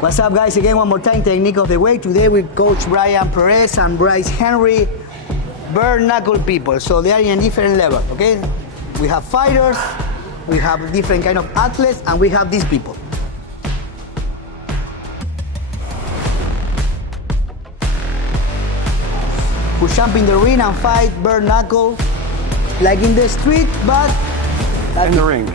What's up, guys? Again, one more time, technique of the way. Today with Coach Brian Perez and Bryce Henry, bare-knuckle people. So they are in a different level, okay? We have fighters, we have different kind of athletes, and we have these people. Who jump in the ring and fight bare-knuckle, like in the street, but... In the ring.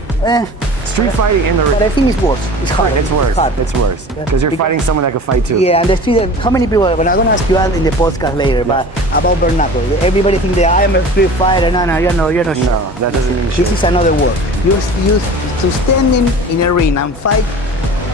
Street fighting in the ring. But I think it's worse. It's hard. It's worse. It's worse. Because you're fighting someone that can fight too. Yeah, and the street, how many people, when I'm going to ask you out in the podcast later, but about bare-knuckle, everybody think that I am a street fighter. No, you're not sure. No, that doesn't mean This is another word. You to stand in a ring and fight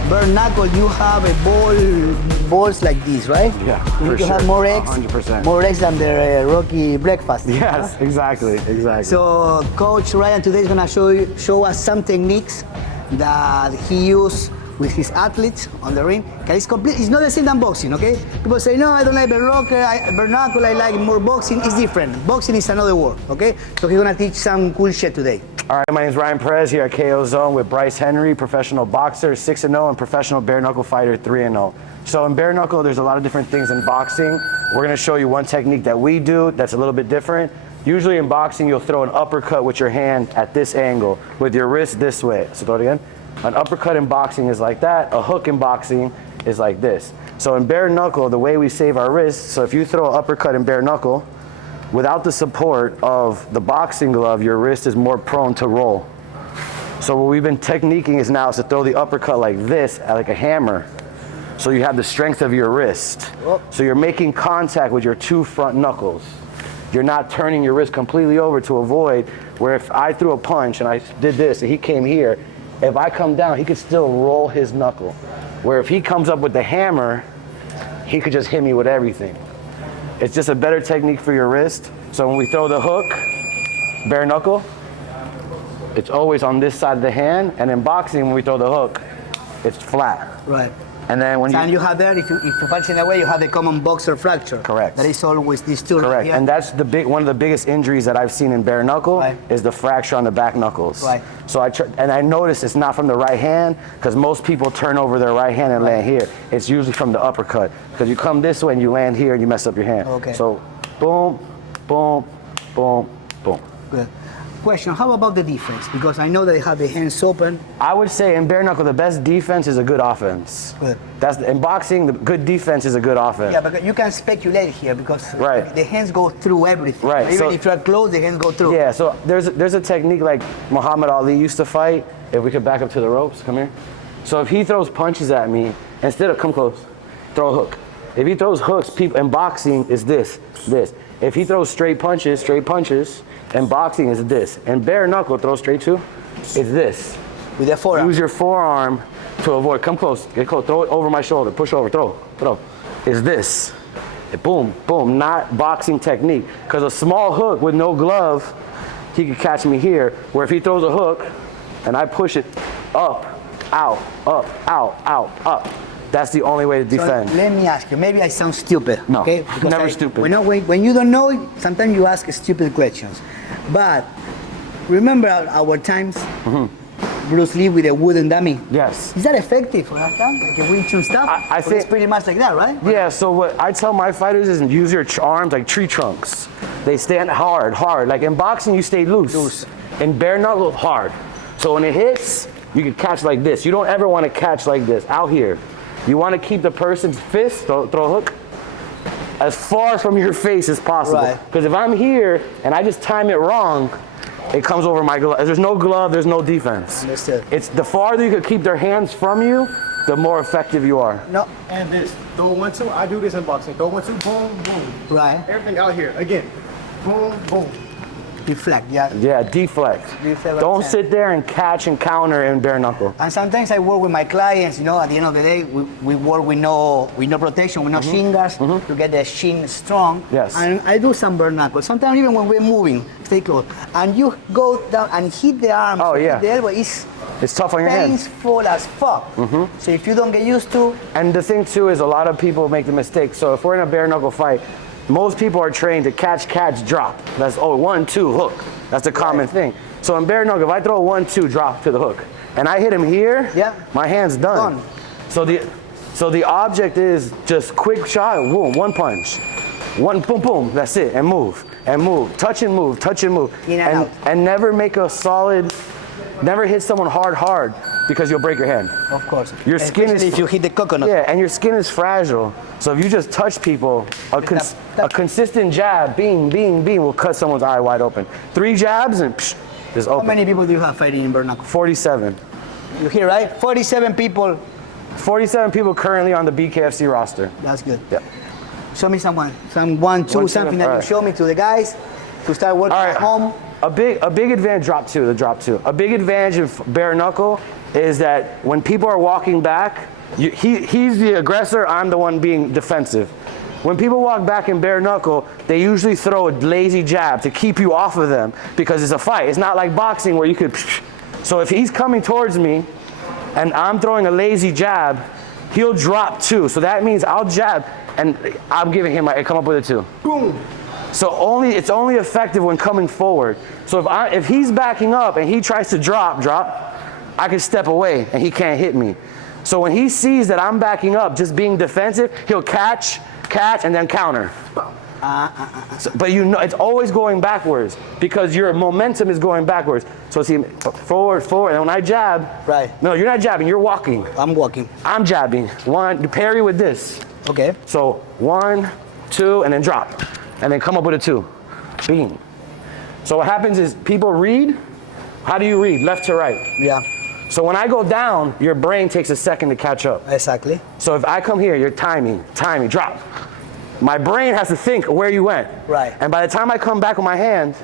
bare-knuckle, you have a balls like this, right? Yeah, you need to have more eggs. 100%. More eggs than the Rocky breakfast. Yes, exactly. So Coach Ryan today is gonna show us some techniques that he used with his athletes on the ring. It's not the same than boxing, okay? People say, no, I don't like bare-knuckle, I like more boxing. It's different. Boxing is another world, okay? So he's gonna teach some cool shit today. All right, my name is Ryan Perez here at KO Zone with Bryce Henry, professional boxer, 6-0, and professional bare-knuckle fighter, 3-0. So in bare-knuckle, there's a lot of different things in boxing. We're gonna show you one technique that we do that's a little bit different. Usually in boxing, you'll throw an uppercut with your hand at this angle, with your wrist this way. So throw it again. An uppercut in boxing is like that. A hook in boxing is like this. So in bare-knuckle, the way we save our wrists, so if you throw an uppercut in bare-knuckle, without the support of the boxing glove, your wrist is more prone to roll. So what we've been techniquing is now to throw the uppercut like this, like a hammer. So you have the strength of your wrist. So you're making contact with your two front knuckles. You're not turning your wrist completely over to avoid, where if I threw a punch and I did this and he came here, if I come down, he could still roll his knuckle. Where if he comes up with the hammer, he could just hit me with everything. It's just a better technique for your wrist. So when we throw the hook, bare-knuckle, it's always on this side of the hand. And in boxing, when we throw the hook, it's flat. Right. And then when you have there, if you punch in a way, you have the common boxer fracture. Correct. That is always these two. Correct. Right? And that's one of the biggest injuries that I've seen in bare-knuckle is the fracture on the back knuckles. Right. So I noticed it's not from the right hand, because most people turn over their right hand and land here. It's usually from the uppercut, because you come this way and you land here and you mess up your hand. Okay. So boom, boom, boom, boom. Good. Question, how about the defense? Because I know they have the hands open. I would say in bare-knuckle, the best defense is a good offense. Good. In boxing, the good defense is a good offense. Yeah, but you can speculate here because right. The hands go through everything. Right. Even if you're close, the hands go through. Yeah, so there's a technique like Muhammad Ali used to fight. If we could back up to the ropes, come here. So if he throws punches at me, instead of come close, throw a hook. If he throws hooks, people in boxing is this. If he throws straight punches, and boxing is this. And bare-knuckle, throw straight too, it's this. With the forearm. Use your forearm to avoid. Come close, get close, throw it over my shoulder, push over, throw. Is this. Boom, boom, not boxing technique. Because a small hook with no glove, he could catch me here, where if he throws a hook, and I push it up, out, up. That's the only way to defend. So let me ask you, maybe I sound stupid. No, okay? never stupid. When you don't know, sometimes you ask stupid questions. But remember our times? Bruce Lee with a wooden dummy. Yes. Is that effective for that time? Like a Wing Chun stuff? I think it's pretty much like that, right? Yeah, so what I tell my fighters is use your arms like tree trunks. They stand hard. Like in boxing, you stay loose. In bare-knuckle, hard. So when it hits, you can catch like this. You don't ever want to catch like this, out here. You want to keep the person's fist, throw a hook, as far from your face as possible. Because if I'm here and I just time it wrong, it comes over my glove. If there's no glove, there's no defense. Understood. It's the farther you can keep their hands from you, the more effective you are. No. And this, throw 1-2, I do this in boxing. Throw 1-2, boom, boom. Right. Everything out here, again, boom, boom. Deflect, yeah. Yeah, deflect. Don't sit there and catch and counter in bare-knuckle. And sometimes I work with my clients, at the end of the day, we work with no protection, with no shin guards to get the shin strong. Yes. And I do some bare-knuckle. Sometimes even when we're moving, stay close. And you go down and hit the arm, hit the elbow, it's tough on your hands. Painful as fuck. So if you don't get used to... And the thing too is a lot of people make the mistake. So if we're in a bare-knuckle fight, most people are trained to catch, drop. That's 1-2 hook. That's the common thing. So in bare-knuckle, if I throw 1-2 drop to the hook, and I hit him here, my hand's done. So So the object is just quick shot, boom, one punch. One boom, boom, that's it, and move, touch and move, touch and move. In and out. And never make a solid, never hit someone hard because you'll break your hand. Of course. Your skin Especially is, if you hit the coconut. yeah, and your skin is fragile. So if you just touch people, a consistent jab, bing, bing, bing, will cut someone's eye wide open. 3 jabs and psh, it's How open. many people do you have fighting in Barenuckle? 47. You hear, right? 47 people. 47 people currently on the BKFC roster. That's good. Yeah. Show me some 1, 2, something that you alright. show me to the guys to start working All right. at home. A big advantage, drop two. A big advantage of bare knuckle is that when people are walking back, he's the aggressor, I'm the one being defensive. When people walk back in bare knuckle, they usually throw a lazy jab to keep you off of them because it's a fight. It's not like boxing where you could. So if he's coming towards me and I'm throwing a lazy jab, he'll drop 2. So that means I'll jab and I'm giving him I come up with a 2. Boom. So it's only effective when coming forward. So if he's backing up and he tries to drop, I can step away and he can't hit me. So when he sees that I'm backing up, just being defensive, he'll catch, and then counter. So, but you know, it's always going backwards because your momentum is going backwards. So see, forward, and when I jab, right? No, you're not jabbing, you're walking. I'm walking. I'm jabbing. Parry with this. Okay. So 1, 2, and then drop. And then come up with a 2. Bing. So what happens is people read. How do you read? Left to right. Yeah. So when I go down, your brain takes a second to catch up. Exactly. So if I come here, you're timing, drop. My brain has to think where you went. Right. And by the time I come back with my hand,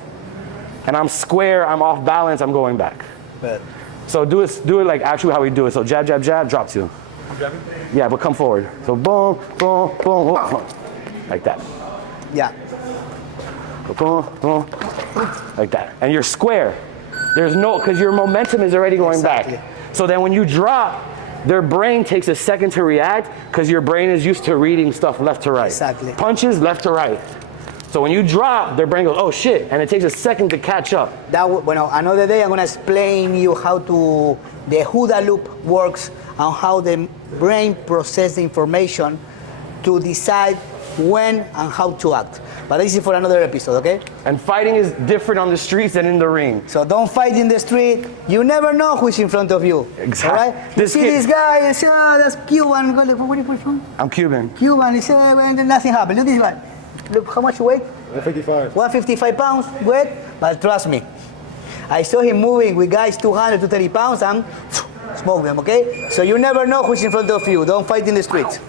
and I'm square, I'm off balance, I'm going back. But So do it like actually how we do it. So jab, jab, jab, drop 2. I'm jabbing? Yeah, but come forward. So boom, boom, boom, boom. Like that. yeah. Boom, boom. Like that. And you're square. There's no, because your momentum is already going Exactly. back. So then when you drop, their brain takes a second to react because your brain is used to reading stuff left to right. Exactly. Punches left to right. So when you drop, their brain goes, oh shit, and it takes a second to catch up. Bueno, another day I'm gonna explain you how the Huda loop works and how the brain processes the information to decide when and how to act. But this is for another episode, okay? And fighting is different on the streets than in the ring. So don't fight in the street. You never know who's in front of you. Exactly. All right? You see this guy and say, oh, that's Cuban. Where are you from? I'm Cuban. Cuban. He said, well, nothing happened. Look at this guy. Look how much weight? 155. 155 pounds weight. But trust me, I saw him moving with guys 200 to 30 pounds and smoke them, okay? So you never know who's in front of you. Don't fight in the street.